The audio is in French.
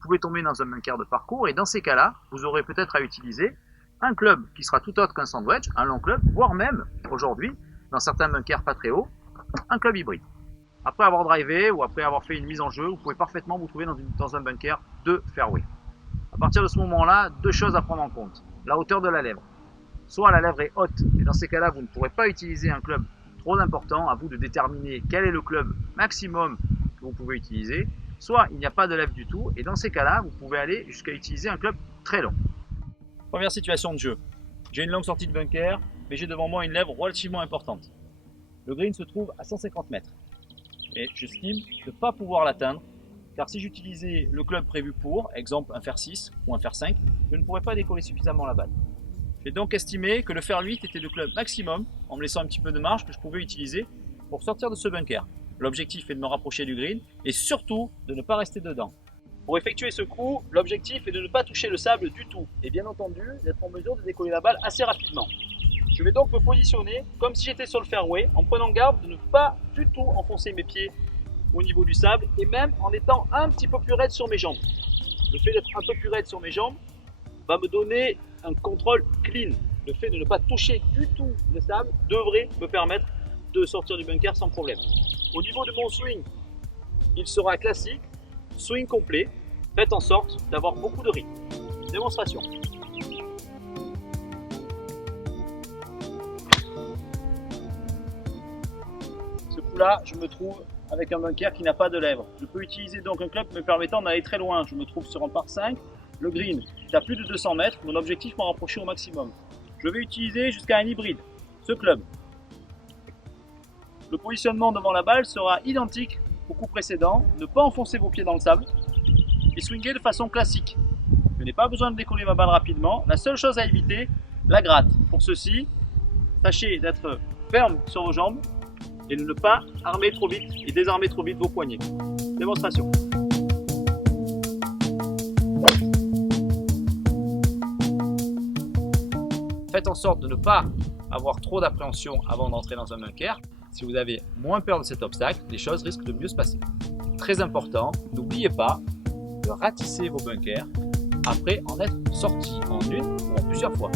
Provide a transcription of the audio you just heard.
pouvez tomber dans un bunker de parcours et dans ces cas-là, vous aurez peut-être à utiliser un club qui sera tout autre qu'un sandwich, un long club, voire même, aujourd'hui, dans certains bunkers pas très hauts, un club hybride. Après avoir drivé ou après avoir fait une mise en jeu, vous pouvez parfaitement vous trouver dans un bunker de fairway. À partir de ce moment-là, deux choses à prendre en compte. La hauteur de la lèvre. Soit la lèvre est haute, et dans ces cas-là, vous ne pourrez pas utiliser un club trop important, à vous de déterminer quel est le club maximum que vous pouvez utiliser. Soit il n'y a pas de lèvre du tout, et dans ces cas-là, vous pouvez aller jusqu'à utiliser un club très long. Première situation de jeu. J'ai une longue sortie de bunker, mais j'ai devant moi une lèvre relativement importante. Le green se trouve à 150 mètres. Et j'estime ne pas pouvoir l'atteindre, car si j'utilisais le club prévu pour, exemple un fer 6 ou un fer 5, je ne pourrais pas décoller suffisamment la balle. J'ai donc estimé que le fer 8 était le club maximum, en me laissant un petit peu de marge que je pouvais utiliser pour sortir de ce bunker. L'objectif est de me rapprocher du green et surtout de ne pas rester dedans. Pour effectuer ce coup, l'objectif est de ne pas toucher le sable du tout et bien entendu d'être en mesure de décoller la balle assez rapidement. Je vais donc me positionner comme si j'étais sur le fairway en prenant garde de ne pas du tout enfoncer mes pieds au niveau du sable et même en étant un petit peu plus raide sur mes jambes. Le fait d'être un peu plus raide sur mes jambes va me donner un contrôle clean. Le fait de ne pas toucher du tout le sable devrait me permettre de sortir du bunker sans problème. Au niveau de mon swing, il sera classique, swing complet. Faites en sorte d'avoir beaucoup de rythme. Démonstration. Ce coup-là, je me trouve avec un bunker qui n'a pas de lèvre. Je peux utiliser donc un club me permettant d'aller très loin. Je me trouve sur un par 5. Le green est à plus de 200 mètres. Mon objectif m'en rapprocher au maximum. Je vais utiliser jusqu'à un hybride, ce club. Le positionnement devant la balle sera identique au coup précédent. Ne pas enfoncer vos pieds dans le sable et swinger de façon classique. Je n'ai pas besoin de décoller ma balle rapidement. La seule chose à éviter, la gratte. Pour ceci, sachez d'être ferme sur vos jambes et de ne pas armer trop vite et désarmer trop vite vos poignets. Démonstration. Faites en sorte de ne pas avoir trop d'appréhension avant d'entrer dans un bunker. Si vous avez moins peur de cet obstacle, les choses risquent de mieux se passer. Très important, n'oubliez pas de ratisser vos bunkers après en être sorti en une ou en plusieurs fois.